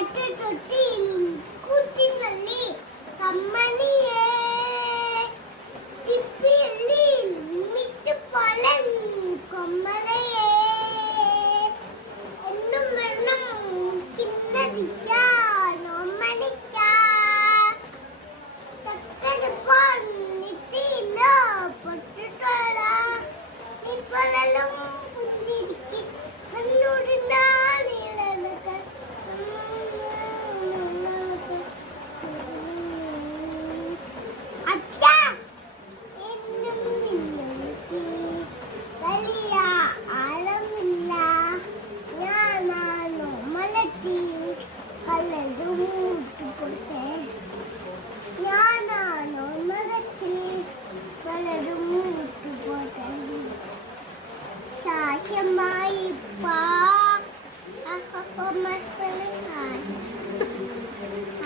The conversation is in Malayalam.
കാട്ടുതൊട്ടിൽ കുത്തിനള്ളി കമ്മണിയേ തിപ്പിയുള്ളിൽ മിറ്റുപോലൻ കൊമ്മലയേ എന്നും വെണ്ണം കിന്നരിക്കാൻ ഓമനിക്കാൻ തക്കടുപ്പാൻ നിത്തിയില്ലോ പൊട്ടിട്ടോള നിപ്പലലും പുന്തിരിക്കും കണ്ണൂരിനാണ് ഇളനൊക്കെ സാധ്യമായി പാ